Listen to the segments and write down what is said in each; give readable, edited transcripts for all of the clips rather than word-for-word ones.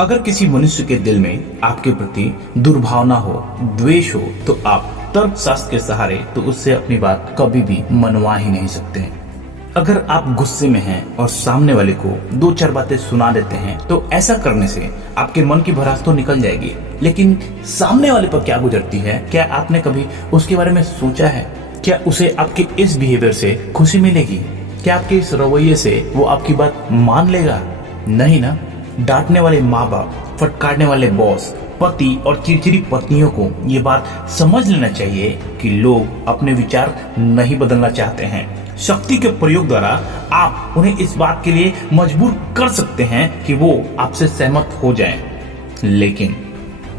अगर किसी मनुष्य के दिल में आपके प्रति दुर्भावना हो, द्वेष हो, तो आप तर्कशास्त्र के सहारे तो उससे अपनी बात कभी भी मनवा ही नहीं सकते हैं। अगर आप गुस्से में हैं और सामने वाले को दो चार बातें सुना देते हैं तो ऐसा करने से आपके मन की भड़ास तो निकल जाएगी, लेकिन सामने वाले पर क्या गुजरती है, क्या आपने कभी उसके बारे में सोचा है? क्या उसे आपके इस बिहेवियर से खुशी मिलेगी? क्या आपके इस रवैये से वो आपकी बात मान लेगा? नहीं ना। डांटने वाले माँ बाप, फटकारने वाले बॉस, पति और चिड़चिड़ी पत्नियों को ये बात समझ लेना चाहिए कि लोग अपने विचार नहीं बदलना चाहते हैं। शक्ति के प्रयोग द्वारा आप उन्हें इस बात के लिए मजबूर कर सकते हैं कि वो आपसे सहमत हो जाएं। लेकिन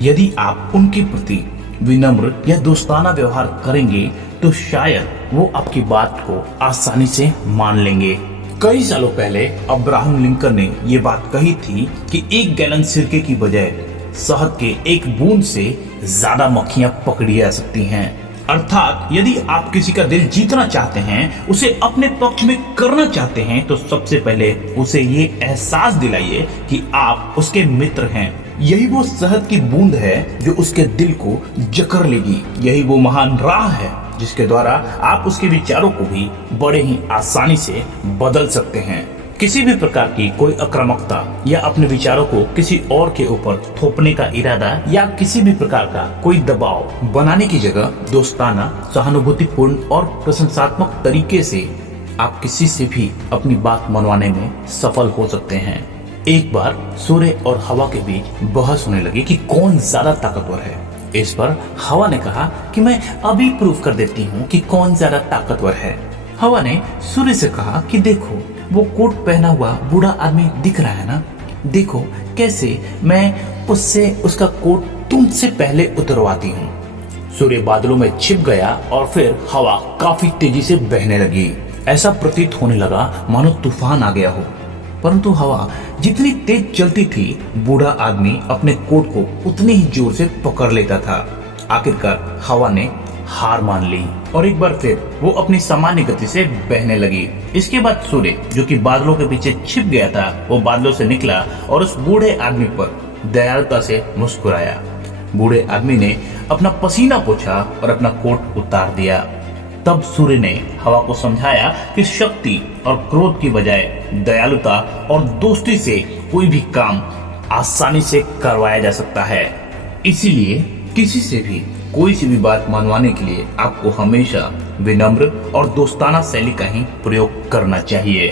यदि आप उनके प्रति विनम्र या दोस्ताना व्यवहार करेंगे तो शायद वो आपकी बात को आसानी से मान लेंगे। कई सालों पहले अब्राहम लिंकन ने ये बात कही थी कि 1 गैलन सिरके की बजाय शहद के 1 बूंद से ज्यादा मक्खियां पकड़ी जा सकती हैं। अर्थात यदि आप किसी का दिल जीतना चाहते हैं, उसे अपने पक्ष में करना चाहते हैं, तो सबसे पहले उसे ये एहसास दिलाइए कि आप उसके मित्र हैं। यही वो शहद की बूंद है जो उसके दिल को जकड़ लेगी। यही वो महान राह है जिसके द्वारा आप उसके विचारों को भी बड़े ही आसानी से बदल सकते हैं। किसी भी प्रकार की कोई आक्रामकता या अपने विचारों को किसी और के ऊपर थोपने का इरादा या किसी भी प्रकार का कोई दबाव बनाने की जगह दोस्ताना, सहानुभूतिपूर्ण और प्रशंसात्मक तरीके से आप किसी से भी अपनी बात मनवाने में सफल हो सकते हैं। एक बार सूर्य और हवा के बीच बहस होने लगी कि कौन ज्यादा ताकतवर है। इस पर हवा ने कहा कि मैं अभी प्रूव कर देती हूँ कि कौन ज्यादा ताकतवर है। हवा ने सूर्य से कहा कि देखो, वो कोट पहना हुआ बूढ़ा आदमी दिख रहा है ना, देखो कैसे मैं उससे उसका कोट तुमसे पहले उतरवाती हूँ। सूर्य बादलों में छिप गया और फिर हवा काफी तेजी से बहने लगी। ऐसा प्रतीत होने लगा मानो तूफान आ गया हो, परंतु हवा जितनी तेज चलती थी, बूढ़ा आदमी अपने कोट को उतनी ही जोर से पकड़ लेता था। आखिरकार हवा ने हार मान ली और एक बार फिर वो अपनी सामान्य गति से बहने लगी। इसके बाद सूर्य, जो कि बादलों के पीछे छिप गया था, वो बादलों से निकला और उस बूढ़े आदमी पर दयालुता से मुस्कुराया। बूढ़े आदमी ने अपना पसीना पोंछा और अपना कोट उतार दिया। तब सूर्य ने हवा को समझाया कि शक्ति और क्रोध की बजाय दयालुता और दोस्ती से कोई भी काम आसानी से करवाया जा सकता है। इसीलिए किसी से भी कोई सी भी बात मनवाने के लिए आपको हमेशा विनम्र और दोस्ताना शैली का ही प्रयोग करना चाहिए।